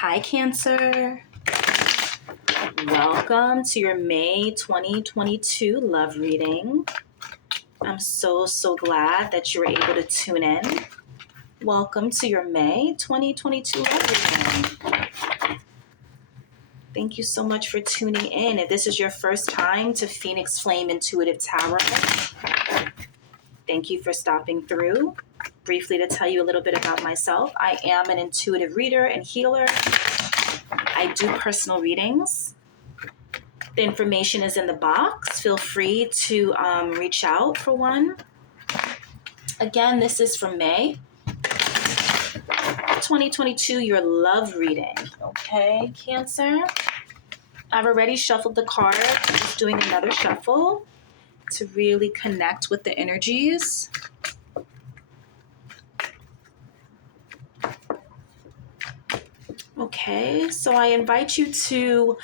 Hi, Cancer. Welcome to your May 2022 love reading. I'm so glad that you were able to tune in. Welcome to your May 2022 love reading. Thank you so much for tuning in. If this is your first time to Phoenix Flame Intuitive Tarot, thank you for stopping through. Briefly to tell you a little bit about myself, I am an intuitive reader and healer. I do personal readings. The information is in the box. Feel free to reach out for one. Again, this is from May 2022, your love reading. Okay, Cancer. I've already shuffled the card. I'm just doing another shuffle to really connect with the energies. Okay, so I invite you to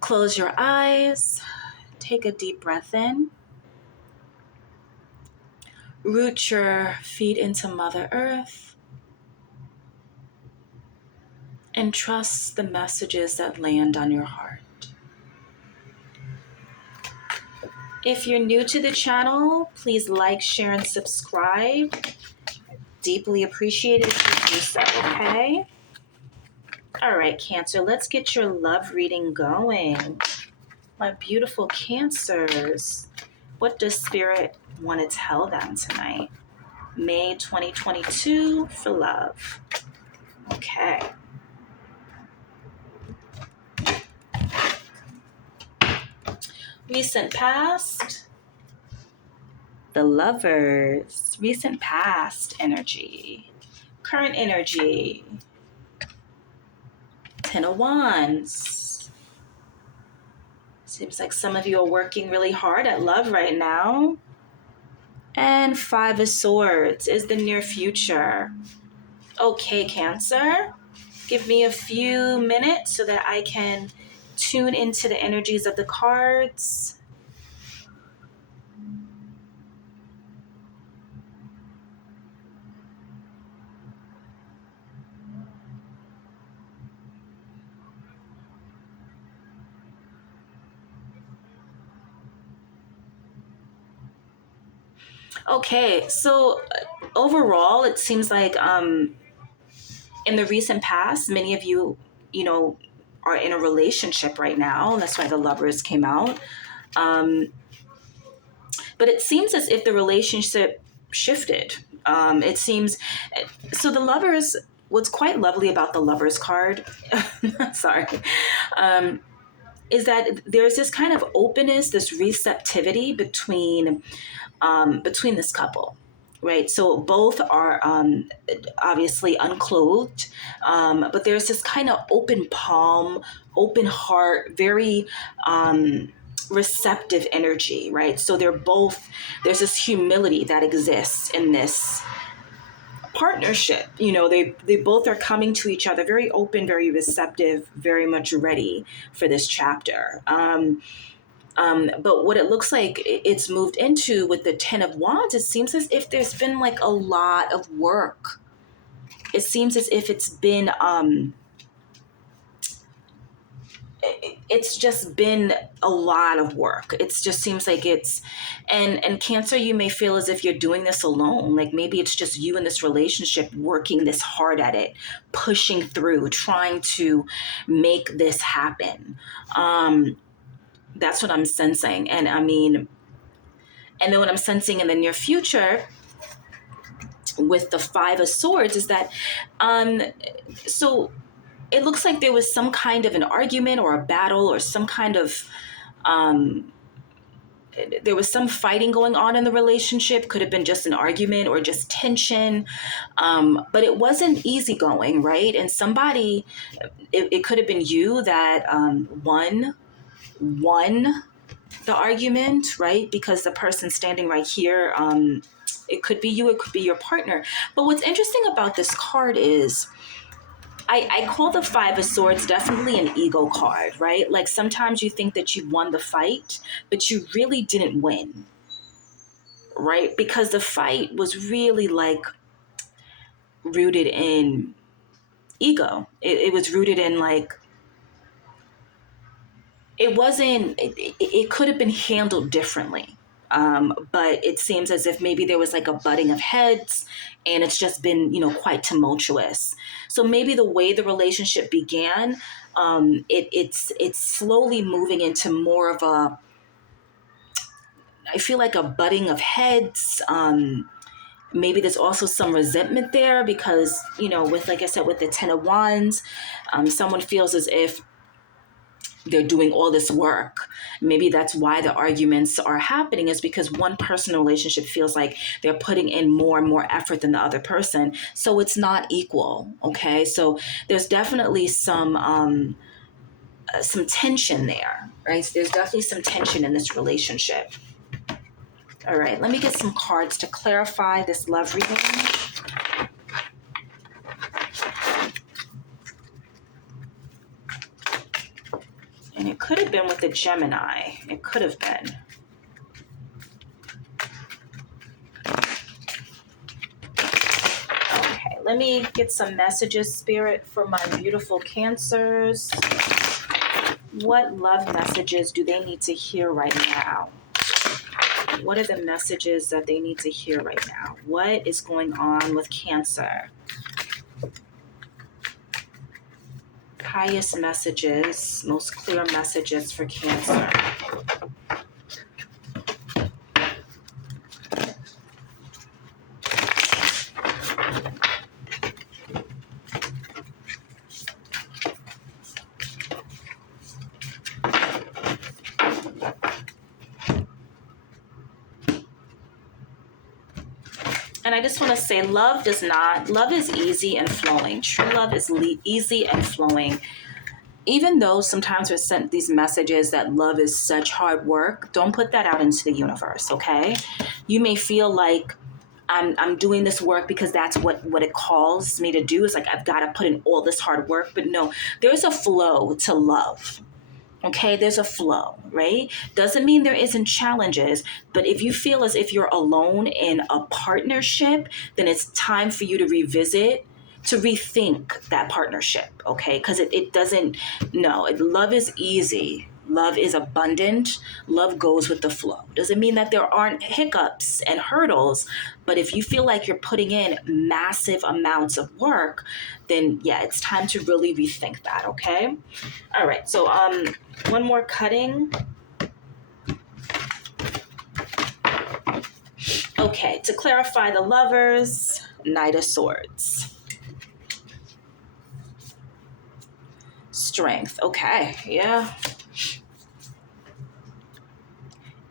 close your eyes, take a deep breath in, root your feet into Mother Earth, and trust the messages that land on your heart. If you're new to the channel, please like, share, and subscribe. Deeply appreciate it if you do so, okay? All right, Cancer, let's get your love reading going. My beautiful Cancers, what does Spirit want to tell them tonight? May 2022 for love. Okay. Recent past, the Lovers, recent past energy, current energy, Ten of Wands. Seems like some of you are working really hard at love right now. And Five of Swords is the near future. Okay, Cancer, give me a few minutes so that I can tune into the energies of the cards. Okay, so overall, it seems like in the recent past, many of you, are in a relationship right now. That's why the Lovers came out. But it seems as if the relationship shifted. It seems, so the Lovers, what's quite lovely about the Lovers card, sorry, is that there's this kind of openness, this receptivity between this couple, right? So both are obviously unclothed, but there's this kind of open palm, open heart, very receptive energy, right? So there's this humility that exists in this partnership. They both are coming to each other very open, very receptive, very much ready for this chapter. But what it looks like it's moved into with the Ten of Wands, it seems as if there's been like a lot of work. It seems as if it's been, it's just been a lot of work. It just seems like and Cancer, you may feel as if you're doing this alone. Like maybe it's just you in this relationship working this hard at it, pushing through, trying to make this happen. That's what I'm sensing. And then what I'm sensing in the near future with the Five of Swords is that, so it looks like there was some kind of an argument or a battle or some kind of, there was some fighting going on in the relationship. Could have been just an argument or just tension. But it wasn't easygoing, right? And somebody, it could have been you that won the argument, right? Because the person standing right here, it could be you, it could be your partner. But what's interesting about this card is I call the Five of Swords definitely an ego card, right? Like sometimes you think that you won the fight, but you really didn't win, right? Because the fight was really like rooted in ego. It was rooted in like, it wasn't, it could have been handled differently. But it seems as if maybe there was like a butting of heads, and it's just been, quite tumultuous. So maybe the way the relationship began, it's slowly moving into more of a, I feel like a butting of heads. Maybe there's also some resentment there because, with, like I said, with the Ten of Wands, someone feels as if they're doing all this work. Maybe that's why the arguments are happening, is because one person in a relationship feels like they're putting in more and more effort than the other person. So it's not equal. Okay. So there's definitely some tension there, right? So there's definitely some tension in this relationship. All right. Let me get some cards to clarify this love reading. And it could have been with the Gemini. It could have been. Okay, let me get some messages, Spirit, for my beautiful Cancers. What love messages do they need to hear right now? What are the messages that they need to hear right now? What is going on with Cancer? Highest messages, most clear messages for Cancer. And I just want to say, love is easy and flowing. True love is easy and flowing. Even though sometimes we're sent these messages that love is such hard work, don't put that out into the universe, okay? You may feel like I'm doing this work because that's what it calls me to do. It's like I've got to put in all this hard work. But no, there's a flow to love. Okay, there's a flow, right? Doesn't mean there isn't challenges, but if you feel as if you're alone in a partnership, then it's time for you to revisit, to rethink that partnership, okay? Because it doesn't, no, love is easy. Love is abundant. Love goes with the flow. Doesn't mean that there aren't hiccups and hurdles, but if you feel like you're putting in massive amounts of work, then yeah, it's time to really rethink that, okay? All right, so one more cutting. Okay, to clarify the Lovers, Knight of Swords. Strength, okay, yeah.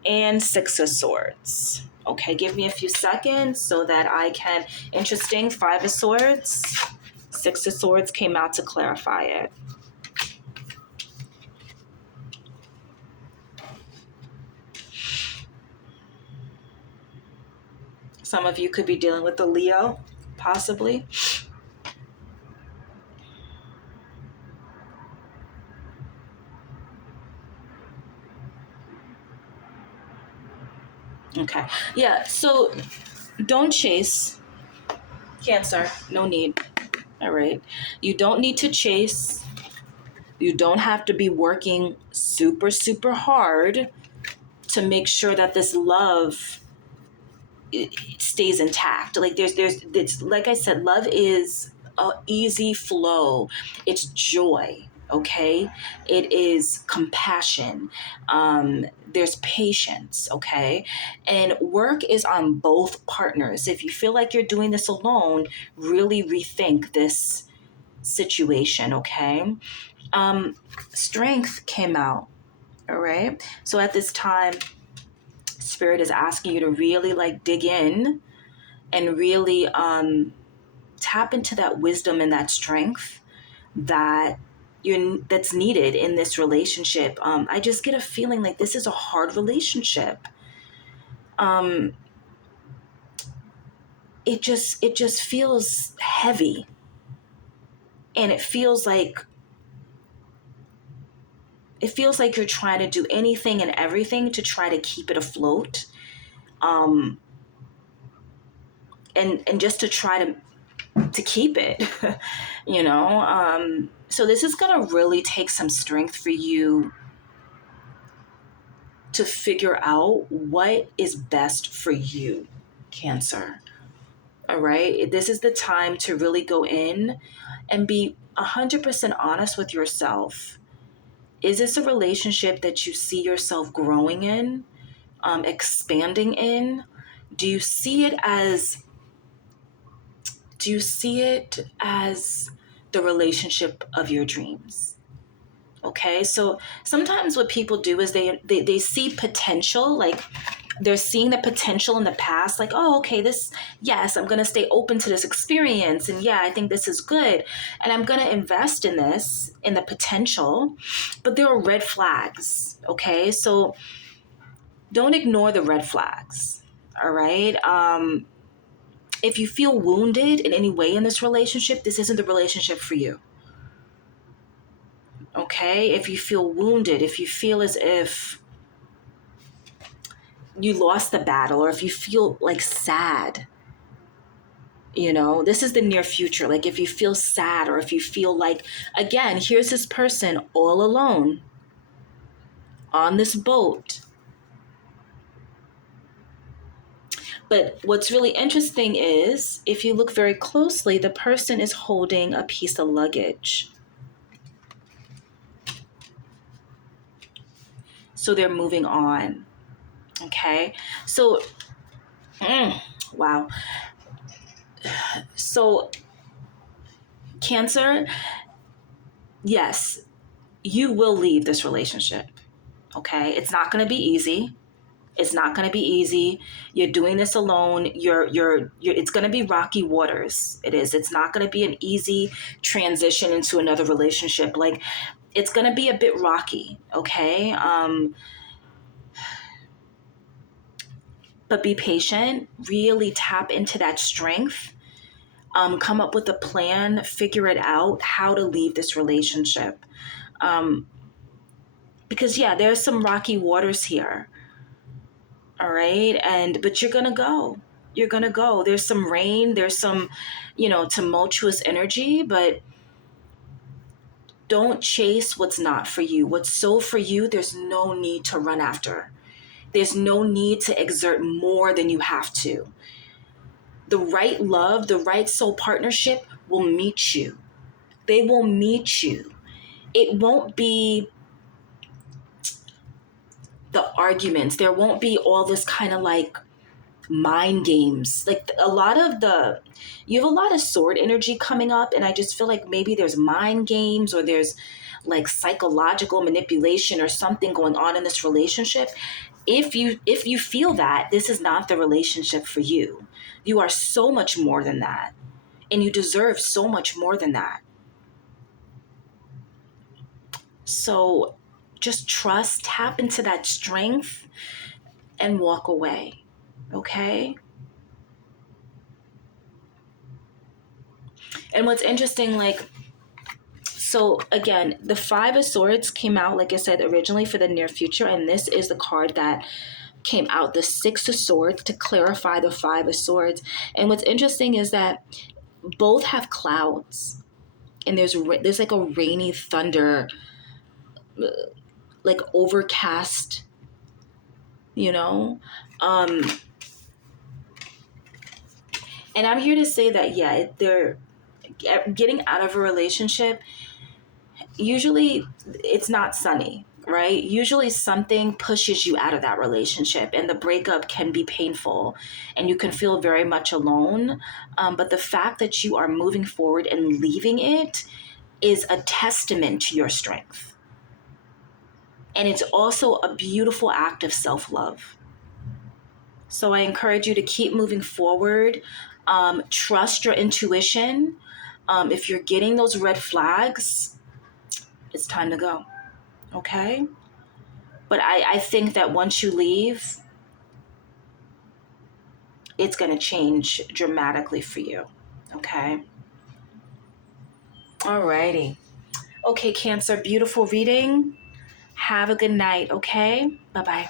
And Six of Swords. Okay, give me a few seconds so that I can, interesting, Five of Swords. Six of Swords came out to clarify it. Some of you could be dealing with the Leo, possibly. Okay, yeah, so don't chase. Cancer, no need. All right. You don't need to chase. You don't have to be working super, super hard to make sure that this love stays intact. Like it's like I said, love is a easy flow. It's joy. Okay, it is compassion. There's patience. Okay, and work is on both partners. If you feel like you're doing this alone, really rethink this situation. Okay, strength came out. All right, so at this time, Spirit is asking you to really like dig in and really tap into that wisdom and that strength that that's needed in this relationship. I just get a feeling like this is a hard relationship. It just feels heavy, and it feels like you're trying to do anything and everything to try to keep it afloat, and just to try to to keep it. you know so this is going to really take some strength for you to figure out what is best for you, Cancer. All right, this is the time to really go in and be 100% honest with yourself. Is this a relationship that you see yourself growing in, expanding in? Do you see it as the relationship of your dreams? Okay, so sometimes what people do is they see potential, like they're seeing the potential in the past, like, oh, okay, this, yes, I'm going to stay open to this experience. And yeah, I think this is good. And I'm going to invest in this, in the potential. But there are red flags. Okay. So don't ignore the red flags. All right. If you feel wounded in any way in this relationship, this isn't the relationship for you. Okay. If you feel wounded, if you feel as if you lost the battle, or if you feel like sad, this is the near future. Like if you feel sad, or if you feel like, again, here's this person all alone on this boat. But what's really interesting is if you look very closely, the person is holding a piece of luggage. So they're moving on. Okay. So, wow. So, Cancer, yes, you will leave this relationship. Okay. It's not going to be easy. It's not going to be easy. You're doing this alone. It's going to be rocky waters. It is. It's not going to be an easy transition into another relationship. Like, it's going to be a bit rocky. Okay. But be patient. Really tap into that strength. Come up with a plan. Figure it out how to leave this relationship. Because yeah, there's some rocky waters here. All right. But you're going to go. You're going to go. There's some rain. There's some, tumultuous energy, but don't chase what's not for you. What's so for you, there's no need to run after. There's no need to exert more than you have to. The right love, the right soul partnership will meet you. They will meet you. It won't be the arguments. There won't be all this kind of like mind games. Like you have a lot of sword energy coming up, and I just feel like maybe there's mind games, or there's like psychological manipulation or something going on in this relationship. If you feel that, this is not the relationship for you. You are so much more than that, and you deserve so much more than that. So just trust, tap into that strength, and walk away. Okay? And what's interesting, like, so again, the Five of Swords came out, like I said, originally for the near future, and this is the card that came out, the Six of Swords, to clarify the Five of Swords. And what's interesting is that both have clouds, and there's like a rainy thunder, like overcast, and I'm here to say that, yeah, they're getting out of a relationship. Usually it's not sunny, right? Usually something pushes you out of that relationship, and the breakup can be painful and you can feel very much alone. But the fact that you are moving forward and leaving it is a testament to your strength. And it's also a beautiful act of self-love. So I encourage you to keep moving forward. Trust your intuition. If you're getting those red flags, it's time to go. Okay? But I think that once you leave, it's going to change dramatically for you. Okay? Alrighty. Okay, Cancer, beautiful reading. Have a good night, okay? Bye-bye.